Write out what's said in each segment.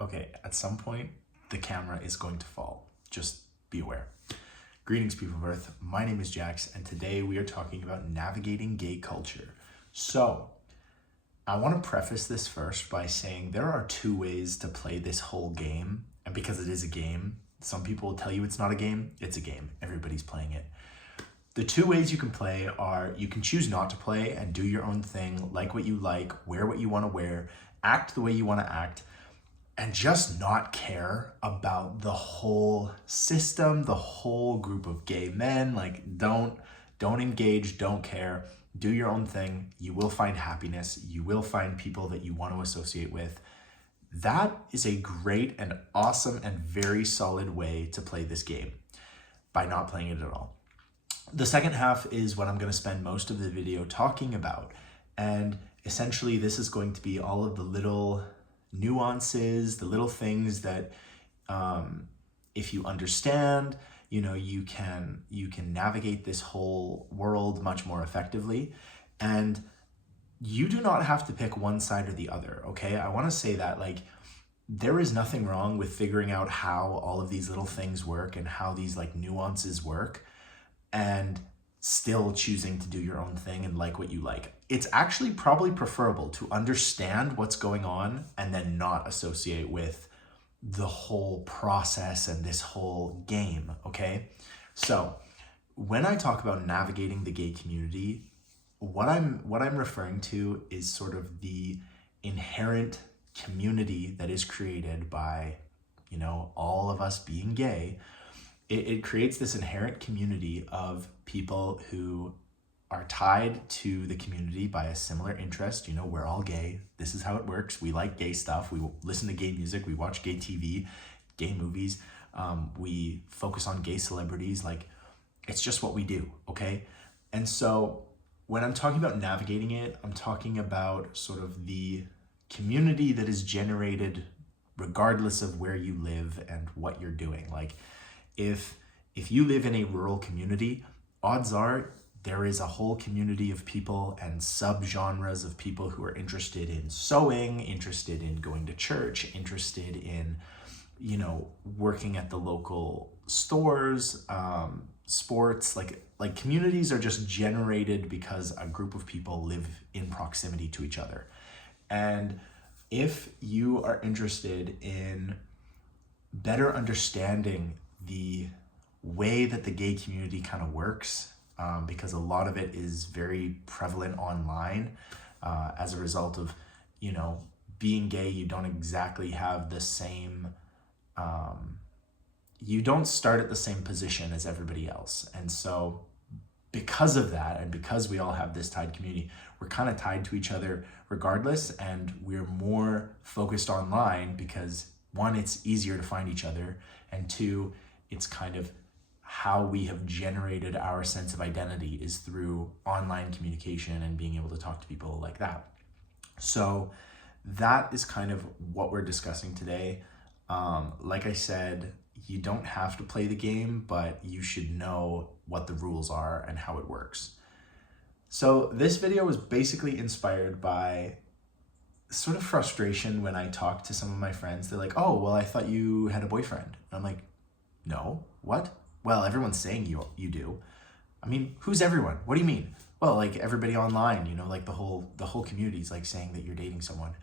Okay, at some point, the camera is going to fall. Just be aware. Greetings, people of Earth. My name is Jax, and today we are talking about navigating gay culture. So, I want to preface this first by saying there are two ways to play this whole game, and because it is a game, some people will tell you it's not a game. It's a game. Everybody's playing it. The two ways you can play are you can choose not to play and do your own thing, like what you like, wear what you want to wear, act the way you want to act, and just not care about the whole system, the whole group of gay men. Like, don't engage, don't care, do your own thing. You will find happiness. You will find people that you want to associate with. That is a great and awesome and very solid way to play this game by not playing it at all. The second half is what I'm going to spend most of the video talking about. And essentially, this is going to be all of the little nuances, the little things that if you understand, you can navigate this whole world much more effectively. And you do not have to pick one side or the other, okay? I want to say that, like, there is nothing wrong with figuring out how all of these little things work and how these like nuances work, and still choosing to do your own thing and like what you like. It's actually probably preferable to understand what's going on and then not associate with the whole process and this whole game, okay? So when I talk about navigating the gay community, what I'm referring to is sort of the inherent community that is created by, all of us being gay. It creates this inherent community of people who are tied to the community by a similar interest. We're all gay. This is how it works. We like gay stuff. We listen to gay music. We watch gay TV, gay movies. We focus on gay celebrities. Like, it's just what we do, okay? And so when I'm talking about navigating it, I'm talking about sort of the community that is generated regardless of where you live and what you're doing. Like, if you live in a rural community, odds are there is a whole community of people and subgenres of people who are interested in sewing, interested in going to church, interested in, working at the local stores, sports. Like communities are just generated because a group of people live in proximity to each other. And if you are interested in better understanding the way that the gay community kind of works, because a lot of it is very prevalent online, as a result of, being gay, you don't exactly have the same, you don't start at the same position as everybody else. And so because of that, and because we all have this tied community, we're kind of tied to each other regardless, and we're more focused online because, one, it's easier to find each other, and two, it's kind of how we have generated our sense of identity is through online communication and being able to talk to people like that. So that is kind of what we're discussing today. Like I said, you don't have to play the game, but you should know what the rules are and how it works. So this video was basically inspired by sort of frustration when I talk to some of my friends. They're like, oh, well, I thought you had a boyfriend. And I'm like, no, what? Well, everyone's saying you do. I mean, who's everyone? What do you mean? Well, like everybody online, like the whole community is like saying that you're dating someone.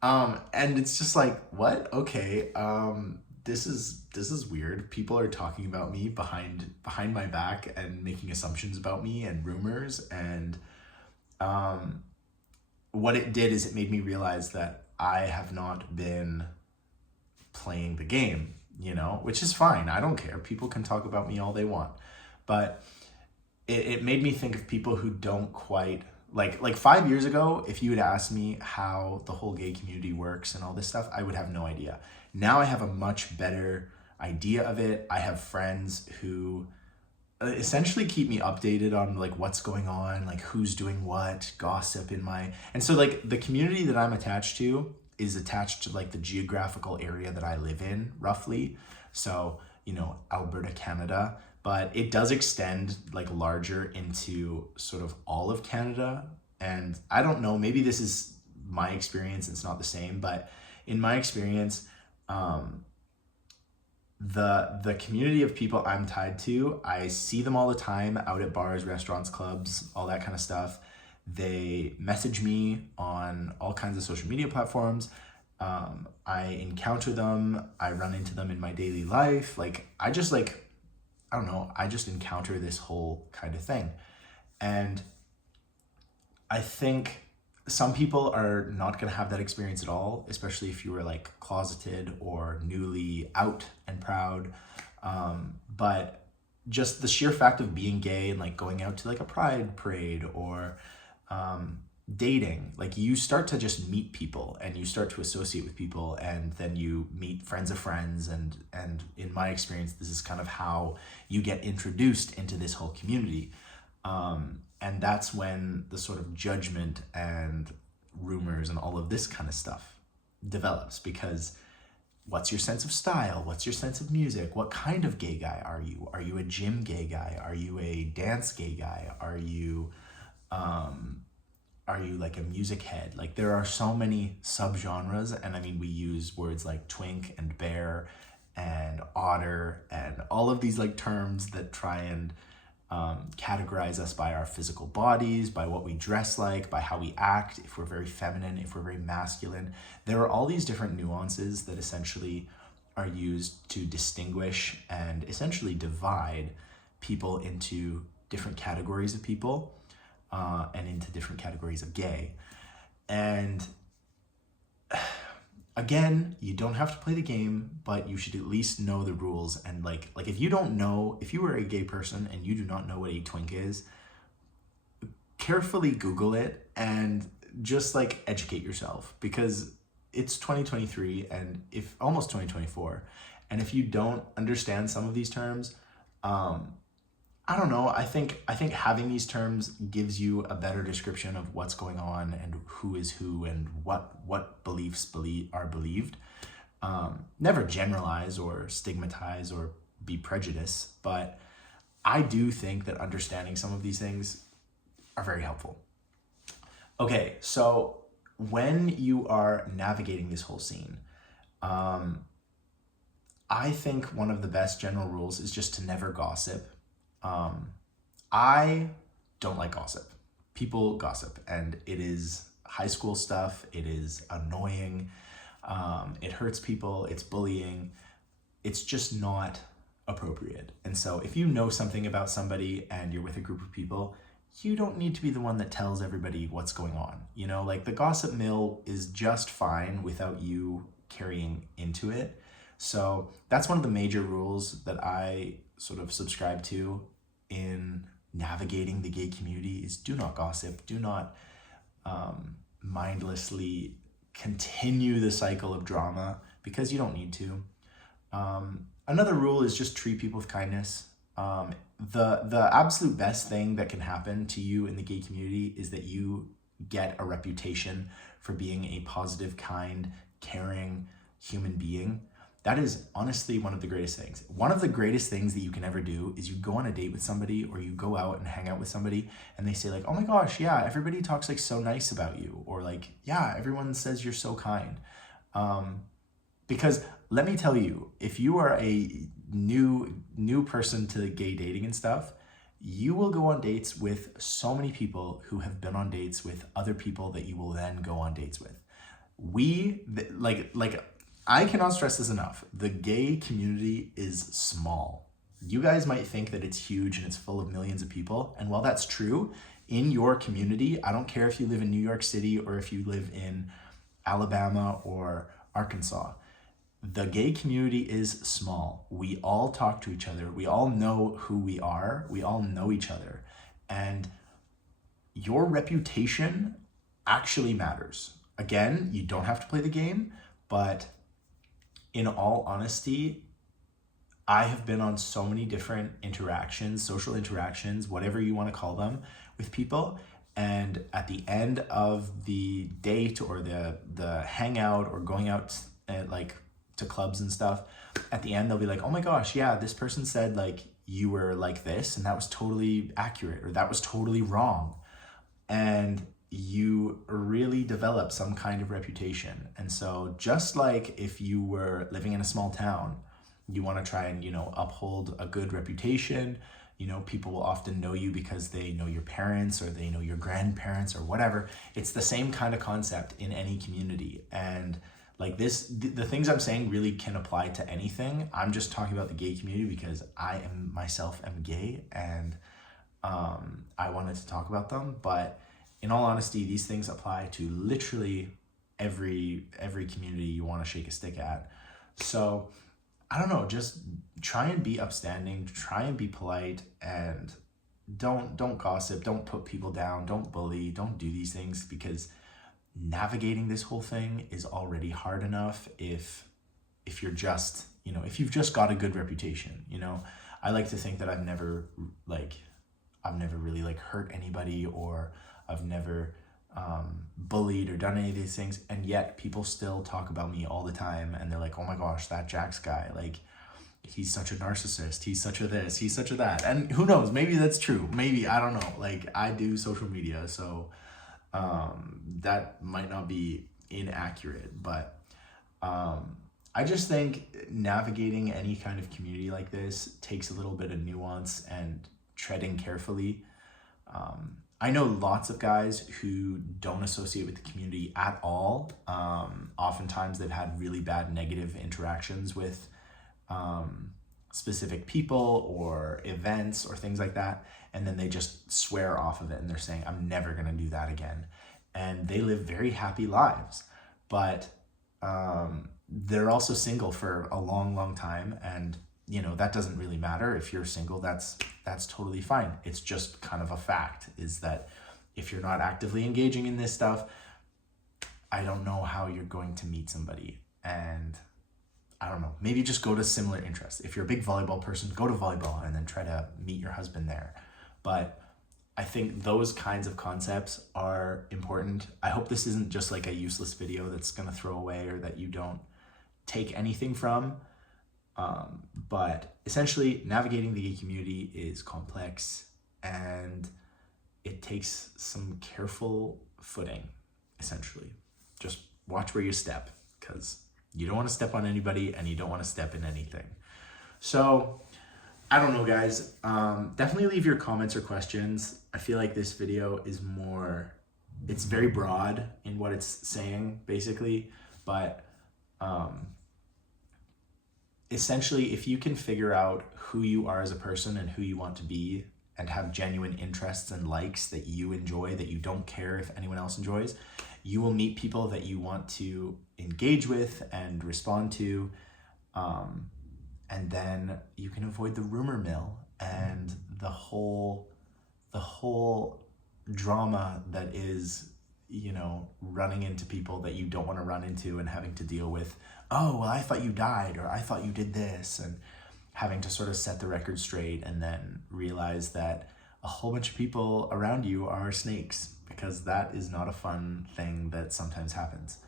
And it's just like, what? Okay. This is weird. People are talking about me behind my back and making assumptions about me and rumors. And what it did is it made me realize that I have not been playing the game, which is fine. I don't care. People can talk about me all they want. But it made me think of people who don't quite, like 5 years ago, if you had asked me how the whole gay community works and all this stuff, I would have no idea. Now I have a much better idea of it. I have friends who essentially keep me updated on like what's going on, like who's doing what, gossip and so like the community that I'm attached to is attached to like the geographical area that I live in, roughly. So, Alberta, Canada, but it does extend like larger into sort of all of Canada. And I don't know, maybe this is my experience, it's not the same, but in my experience, The community of people I'm tied to, I see them all the time out at bars, restaurants, clubs, all that kind of stuff. They message me on all kinds of social media platforms. I encounter them. I run into them in my daily life. I don't know, I just encounter this whole kind of thing. And I think some people are not going to have that experience at all, especially if you were closeted or newly out and proud. But just the sheer fact of being gay and going out to a pride parade or dating, you start to just meet people and you start to associate with people, and then you meet friends of friends, and in my experience, this is kind of how you get introduced into this whole community. And that's when the sort of judgment and rumors and all of this kind of stuff develops, because what's your sense of style? What's your sense of music? What kind of gay guy are you? Are you a gym gay guy? Are you a dance gay guy? Are you a music head? There are so many subgenres, and I mean, we use words like twink and bear and otter and all of these terms that try and categorize us by our physical bodies, by what we dress like, by how we act, if we're very feminine, if we're very masculine. There are all these different nuances that essentially are used to distinguish and essentially divide people into different categories of people, and into different categories of gay. And again, you don't have to play the game, but you should at least know the rules. And if you don't know, if you were a gay person and you do not know what a twink is, carefully Google it and just educate yourself, because it's 2023 and if almost 2024. And if you don't understand some of these terms, I don't know. I think having these terms gives you a better description of what's going on and who is who and what beliefs are believed. Never generalize or stigmatize or be prejudiced, but I do think that understanding some of these things are very helpful. Okay, so when you are navigating this whole scene, I think one of the best general rules is just to never gossip. I don't like gossip. People gossip, and it is high school stuff. It is annoying. It hurts people. It's bullying. It's just not appropriate. And so if you know something about somebody and you're with a group of people, you don't need to be the one that tells everybody what's going on. The gossip mill is just fine without you carrying into it. So that's one of the major rules that I sort of subscribe to in navigating the gay community is do not gossip. Do not mindlessly continue the cycle of drama, because you don't need to. Another rule is just treat people with kindness. The absolute best thing that can happen to you in the gay community is that you get a reputation for being a positive, kind, caring human being. That is honestly one of the greatest things. One of the greatest things that you can ever do is you go on a date with somebody, or you go out and hang out with somebody, and they say oh my gosh, yeah, everybody talks so nice about you, or yeah, everyone says you're so kind. Because let me tell you, if you are a new person to gay dating and stuff, you will go on dates with so many people who have been on dates with other people that you will then go on dates with. I cannot stress this enough. The gay community is small. You guys might think that it's huge and it's full of millions of people. And while that's true, in your community, I don't care if you live in New York City or if you live in Alabama or Arkansas, the gay community is small. We all talk to each other. We all know who we are. We all know each other. And your reputation actually matters. Again, you don't have to play the game, but in all honesty, I have been on so many different interactions, social interactions, whatever you want to call them, with people. And at the end of the date or the hangout or going out to clubs and stuff, at the end they'll be oh my gosh, yeah, this person said you were like this and that was totally accurate, or that was totally wrong. And you really develop some kind of reputation. And so just like if you were living in a small town, you want to try and, uphold a good reputation. People will often know you because they know your parents or they know your grandparents or whatever. It's the same kind of concept in any community. And like this, the things I'm saying really can apply to anything. I'm just talking about the gay community because I myself am gay, and I wanted to talk about them. But in all honesty, these things apply to literally every community you want to shake a stick at. So I don't know, just try and be upstanding, try and be polite, and don't gossip, don't put people down, don't bully, don't do these things, because navigating this whole thing is already hard enough if you're just, if you've just got a good reputation. I like to think that I've never really hurt anybody, or I've never bullied or done any of these things, and yet people still talk about me all the time, and they're like, oh my gosh, that Jax guy, like, he's such a narcissist, he's such a this, he's such a that. And who knows, maybe that's true, maybe, I don't know. Like, I do social media, so that might not be inaccurate, but I just think navigating any kind of community like this takes a little bit of nuance and treading carefully. I know lots of guys who don't associate with the community at all. Oftentimes they've had really bad negative interactions with specific people or events or things like that, and then they just swear off of it, and they're saying, I'm never gonna do that again. And they live very happy lives, but they're also single for a long time, and that doesn't really matter. If you're single, that's totally fine. It's just kind of a fact, is that if you're not actively engaging in this stuff, I don't know how you're going to meet somebody. And I don't know, maybe just go to similar interests. If you're a big volleyball person, go to volleyball and then try to meet your husband there. But I think those kinds of concepts are important. I hope this isn't just like a useless video that's gonna throw away or that you don't take anything from. But essentially, navigating the gay community is complex, and it takes some careful footing, essentially. Just watch where you step, because you don't want to step on anybody and you don't want to step in anything. So I don't know, guys. Definitely leave your comments or questions. I feel like this video is it's very broad in what it's saying, basically, but essentially, if you can figure out who you are as a person and who you want to be, and have genuine interests and likes that you enjoy, that you don't care if anyone else enjoys, you will meet people that you want to engage with and respond to, and then you can avoid the rumor mill and the whole drama that is, running into people that you don't want to run into and having to deal with, oh, well, I thought you died, or I thought you did this, and having to sort of set the record straight and then realize that a whole bunch of people around you are snakes, because that is not a fun thing that sometimes happens.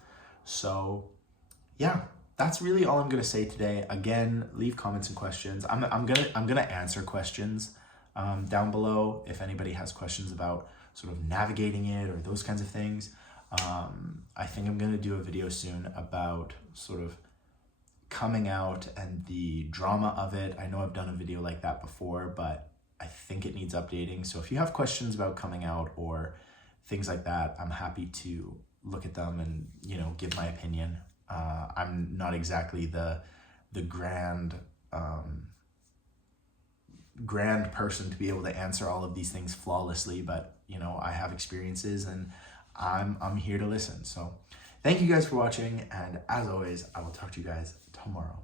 So yeah, that's really all I'm gonna say today. Again, leave comments and questions. I'm gonna answer questions down below if anybody has questions about sort of navigating it or those kinds of things. I think I'm gonna do a video soon about sort of coming out and the drama of it. I know I've done a video like that before, but I think it needs updating. So if you have questions about coming out or things like that, I'm happy to look at them and, give my opinion. I'm not exactly the grand person to be able to answer all of these things flawlessly, but I have experiences, and I'm here to listen. So thank you guys for watching, and as always, I will talk to you guys tomorrow.